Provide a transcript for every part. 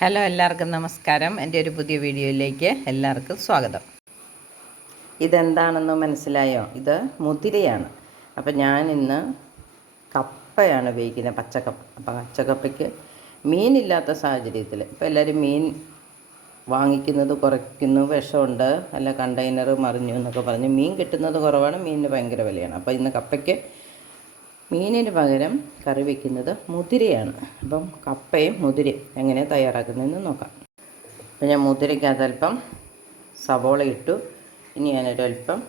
Hello എല്ലാവർക്കും നമസ്കാരം. എന്റെ ഒരു പുതിയ വീഡിയോയിലേക്ക് എല്ലാവർക്കും സ്വാഗതം. ഇതെന്താണെന്ന് മനസ്സിലായോ? ഇത് മുതിരയാണ്. അപ്പം ഞാൻ ഇന്ന് കപ്പയാണ് ഉപയോഗിക്കുന്നത് പച്ചക്കപ്പ. അപ്പം പച്ചക്കപ്പയ്ക്ക് മീനില്ലാത്ത സാഹചര്യത്തിൽ. ഇപ്പോൾ എല്ലാവരും മീൻ വാങ്ങിക്കുന്നത് കുറയ്ക്കുന്നു വിഷമുണ്ട്. അല്ല കണ്ടെയ്നർ മറിഞ്ഞു എന്നൊക്കെ പറഞ്ഞ് മീൻ കിട്ടുന്നത് കുറവാണ് മീനിന് ഭയങ്കര വിലയാണ്. അപ്പോൾ ഇന്ന് കപ്പയ്ക്ക് മീനിന് പകരം കറി വയ്ക്കുന്നത് മുതിരയാണ്. അപ്പം കപ്പയും മുതിരയും എങ്ങനെ തയ്യാറാക്കുന്നതെന്ന് നോക്കാം. അപ്പം ഞാൻ മുതിരയ്ക്കകത്ത് അല്പം സവോള ഇട്ടു. ഇനി ഞാനൊരു അല്പം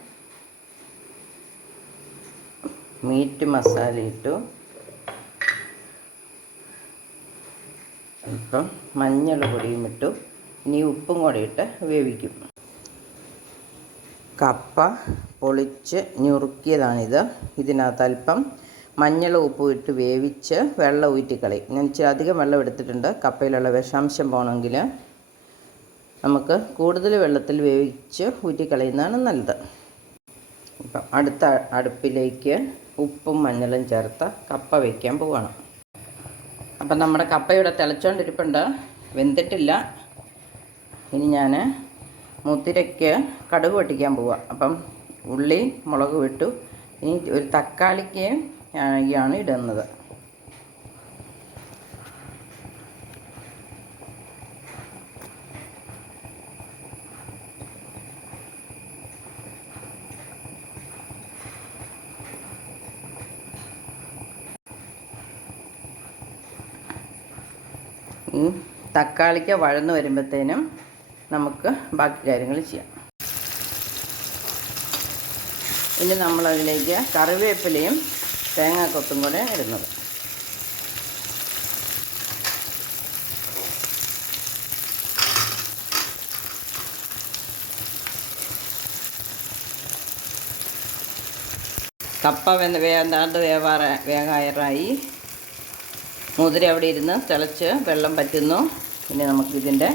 മീറ്റ് മസാല ഇട്ടു. അല്പം മഞ്ഞൾ പൊടിയും ഇട്ടു. ഇനി ഉപ്പും കൂടെ ഇട്ട് വേവിക്കും. കപ്പ പൊളിച്ച് ഞുറുക്കിയതാണിത്. ഇതിനകത്ത് അല്പം മഞ്ഞൾ ഉപ്പ് ഇട്ട് വേവിച്ച് വെള്ളം ഊറ്റിക്കളയും ഞാൻ ഇച്ചിരി അധികം വെള്ളം എടുത്തിട്ടുണ്ട്. കപ്പയിലുള്ള വിഷാംശം പോകണമെങ്കിൽ നമുക്ക് കൂടുതൽ വെള്ളത്തിൽ വേവിച്ച് ഊറ്റിക്കളയുന്നതാണ് നല്ലത്. ഇപ്പം അടുത്ത അടുപ്പിലേക്ക് ഉപ്പും മഞ്ഞളും ചേർത്ത് കപ്പ വയ്ക്കാൻ പോവാണ്. അപ്പം നമ്മുടെ കപ്പ ഇവിടെ തിളച്ചുകൊണ്ടിരിപ്പുണ്ട് വെന്തിട്ടില്ല. ഇനി ഞാൻ മുത്തിരയ്ക്ക് കടുക് പൊട്ടിക്കാൻ പോവാം. അപ്പം ഉള്ളി മുളക് വിട്ടു ഇനി ഒരു തക്കാളിക്ക് ആണ് ഇടുന്നത്. ഈ തക്കാളിക്ക് വഴന്നു വരുമ്പോഴത്തേനും നമുക്ക് ബാക്കി കാര്യങ്ങൾ ചെയ്യാം. ഇനി നമ്മളതിലേക്ക് കറിവേപ്പിലയും തേങ്ങാക്കൊത്തും കൂടെ ഇടുന്നത്. കപ്പ വെന്ത് വേന്താണ്ട് വേവാറ വേകായറായി മുതിര അവിടെ ഇരുന്ന് തിളച്ച് വെള്ളം പറ്റുന്നു. ഇനി നമുക്കിതിന്റെ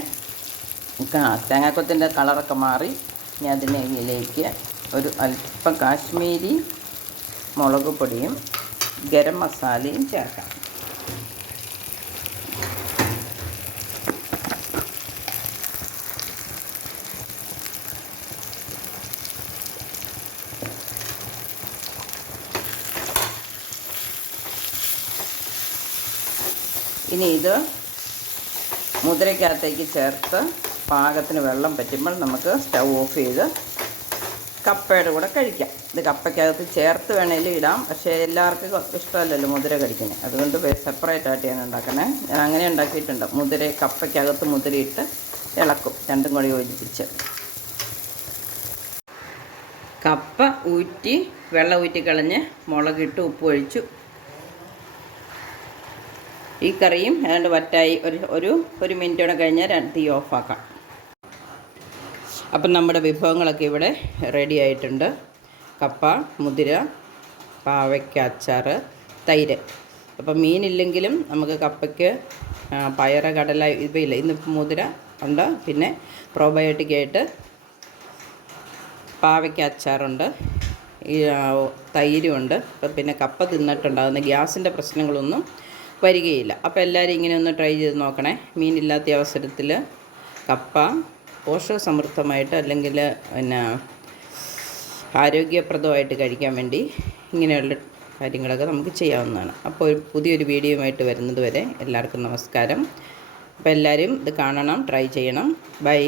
തേങ്ങാക്കൊത്തിന്റെ കളറൊക്കെ മാറി. ഇനി അതിലേക്ക് ഒരു അല്പം കാശ്മീരി മുളക് പൊടിയും ഗരം മസാലയും ചേർക്കാം. ഇനി ഇത് മുദ്രയ്ക്കകത്തേക്ക് ചേർത്ത് പാകത്തിന് വെള്ളം പറ്റുമ്പോൾ നമുക്ക് സ്റ്റൗ ഓഫ് ചെയ്ത് കപ്പയുടെ കൂടെ കഴിക്കാം. ഇത് കപ്പയ്ക്കകത്ത് ചേർത്ത് വേണമെങ്കിൽ ഇടാം. പക്ഷേ എല്ലാവർക്കും ഇഷ്ടമല്ലല്ലോ മുതിര കടിക്കുന്നത് അതുകൊണ്ട് സെപ്പറേറ്റ് ആയിട്ട് ഞാൻ ഉണ്ടാക്കണേ. ഞാൻ അങ്ങനെ ഉണ്ടാക്കിയിട്ടുണ്ട്. മുതിര കപ്പയ്ക്കകത്ത് മുതിരയിട്ട് ഇളക്കും. രണ്ടും കൂടി യോജിപ്പിച്ച്. കപ്പ ഊറ്റി വെള്ളം ഊറ്റി കളഞ്ഞ് മുളകിട്ട് ഉപ്പ് ഒഴിച്ചു. ഈ കറിയും ഏതാണ്ട് വറ്റായി. ഒരു ഒരു ഒരു മിനിറ്റോടെ കഴിഞ്ഞാൽ തീ ഓഫാക്കാം അപ്പം നമ്മുടെ വിഭവങ്ങളൊക്കെ ഇവിടെ റെഡി ആയിട്ടുണ്ട്. കപ്പ മുതിര പാവയ്ക്ക അച്ചാർ തൈര്. അപ്പം മീനില്ലെങ്കിലും നമുക്ക് കപ്പയ്ക്ക് പയറ് കടല ഇവയില്ല ഇന്ന് മുതിര ഉണ്ട്. പിന്നെ പ്രോബയോട്ടിക് ആയിട്ട് പാവയ്ക്ക അച്ചാറുണ്ട്. ഈ തൈരുമുണ്ട് അപ്പം പിന്നെ കപ്പ തിന്നിട്ടുണ്ടാകുന്ന ഗ്യാസിന്റെ പ്രശ്നങ്ങളൊന്നും വരികയില്ല. അപ്പോൾ എല്ലാവരും ഇങ്ങനെ ഒന്ന് ട്രൈ ചെയ്ത് നോക്കണേ. മീനില്ലാത്ത അവസരത്തിൽ കപ്പ പോഷകസമൃദ്ധമായിട്ട് അല്ലെങ്കിൽ പിന്നെ ആരോഗ്യപ്രദമായിട്ട് കഴിക്കാൻ വേണ്ടി ഇങ്ങനെയുള്ള കാര്യങ്ങളൊക്കെ നമുക്ക് ചെയ്യാവുന്നതാണ്. അപ്പോൾ ഒരു പുതിയൊരു വീഡിയോയുമായിട്ട് വരുന്നത് വരെ എല്ലാവർക്കും നമസ്കാരം. അപ്പോൾ എല്ലാവരും ഇത് കാണണം ട്രൈ ചെയ്യണം. ബൈ.